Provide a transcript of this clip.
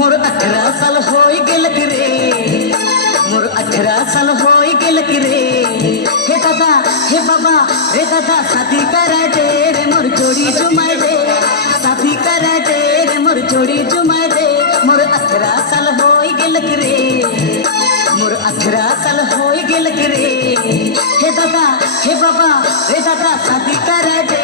मोर 18 साल हो गेलक रे, मोर 18 साल हो गेलक रे। हे दादा हे बाबा रे दादा शादी करा दे रे मोर जोड़ी जुमाए दे, शादी करा दे रे मोर जोड़ी जुमाए दे। मोर 18 साल हो गेलक रे, मोर 18 साल हो गेलक रे। हे दादा हे बाबा रे दादा शादी करा दे